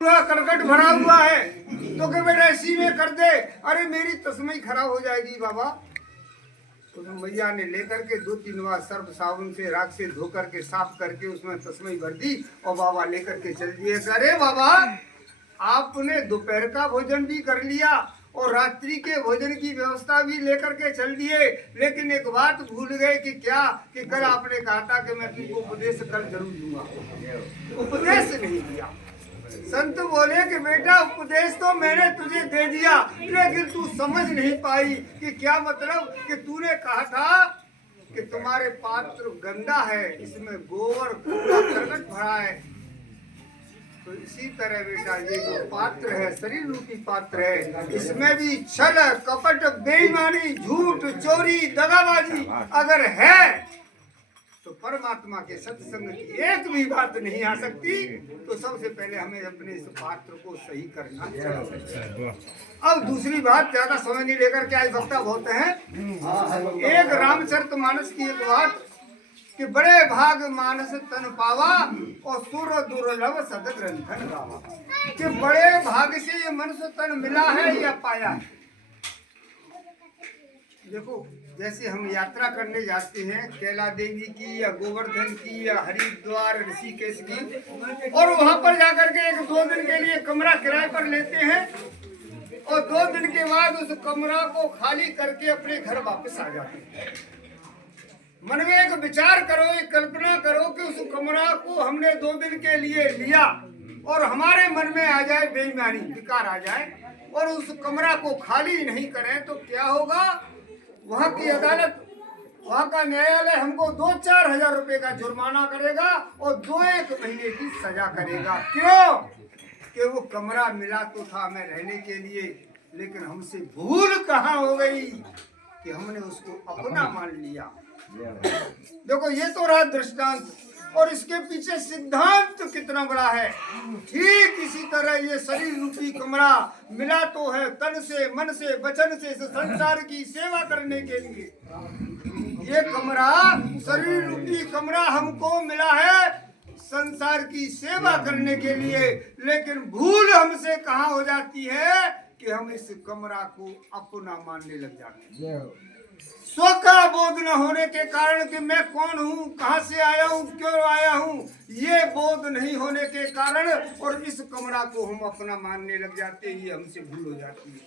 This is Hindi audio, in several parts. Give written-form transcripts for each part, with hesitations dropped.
करकट भरा हुआ है तो कि बेटा इसी में कर दे। अरे मेरी तस्मई खराब हो जाएगी बाबा। तो मैया ने लेकर के 2-3 बार सर्फ साबुन से राख से धो करके साफ करके उसमें तस्मई भर दी और बाबा लेकर के चल दिए। अरे बाबा आपने दोपहर का भोजन भी कर लिया और रात्रि के भोजन की व्यवस्था भी लेकर के चल दिए, लेकिन एक बात भूल गए कि क्या कि कल आपने कहा था कि मैं तुमको उपदेश कल जरूर दूंगा। उपदेश नहीं दिया। संत बोले कि बेटा उपदेश तो मैंने तुझे दे दिया, लेकिन तू समझ नहीं पाई कि क्या मतलब कि तूने कहा था कि तुम्हारे पात्र गंदा है, इसमें गोबर कूड़ा करकट भरा है। तो इसी तरह बेटा ये जो पात्र है शरीर रूपी पात्र है, इसमें भी छल कपट बेईमानी झूठ चोरी दगाबाजी अगर है तो परमात्मा के सत्संग की एक भी बात नहीं आ सकती। तो सबसे पहले हमें अपने इस पात्र को सही करना चाहिए। अब दूसरी बात ज्यादा समय नहीं लेकर के आज वक्ता बहुत है। एक रामचरितमानस की एक बात कि बड़े भाग मानस तन पावा और सुर दुर्लभ सद ग्रंथन गावा, कि बड़े भाग से ये मनुष्य तन मिला है या पाया है। देखो जैसे हम यात्रा करने जाते हैं कैला देवी की या गोवर्धन की या हरिद्वार ऋषिकेश की, और वहां पर जाकर के 1-2 दिन के लिए कमरा किराए पर लेते हैं और 2 दिन के बाद उस कमरा को खाली करके अपने घर वापस आ जाते हैं। मन में एक विचार करो, एक कल्पना करो कि उस कमरा को हमने 2 दिन के लिए लिया और हमारे मन में आ जाए बेईमानी विकार आ जाए और उस कमरा को खाली नहीं करें तो क्या होगा। वहाँ की अदालत, वहाँ का न्यायालय हमको 2-4 हजार रुपए का जुर्माना करेगा और 2-1 महीने की सजा करेगा। क्यों कि वो कमरा मिला तो था हमें रहने के लिए, लेकिन हमसे भूल कहाँ हो गई कि हमने उसको अपना मान लिया। देखो ये तो रहा दृष्टांत, और इसके पीछे सिद्धांत कितना बड़ा है। ठीक इसी तरह ये शरीर रूपी कमरा मिला तो है तन से मन से वचन से संसार की सेवा करने के लिए। ये कमरा शरीर रूपी कमरा हमको मिला है संसार की सेवा करने के लिए, लेकिन भूल हमसे कहाँ हो जाती है कि हम इस कमरा को अपना मानने लग जाते हैं। स्व का बोध न होने के कारण कि मैं कौन हूँ, कहाँ से आया हूँ, क्यों आया हूँ, ये बोध नहीं होने के कारण और इस कमरा को हम अपना मानने लग जाते हैं, ये हमसे भूल हो जाती है।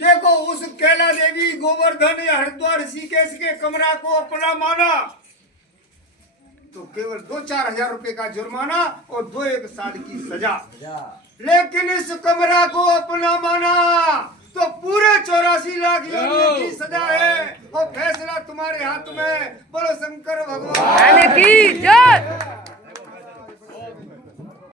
देखो उस कैला देवी गोवर्धन या हरिद्वार ऋषिकेश के कमरा को अपना माना तो केवल 2-4 हजार रुपए का जुर्माना और 2-1 साल की सजा, लेकिन इस कमरा को अपना माना तो पूरे 84 लाख की सजा है और फैसला तुम्हारे हाथ में। बोलो शंकर भगवान की जय।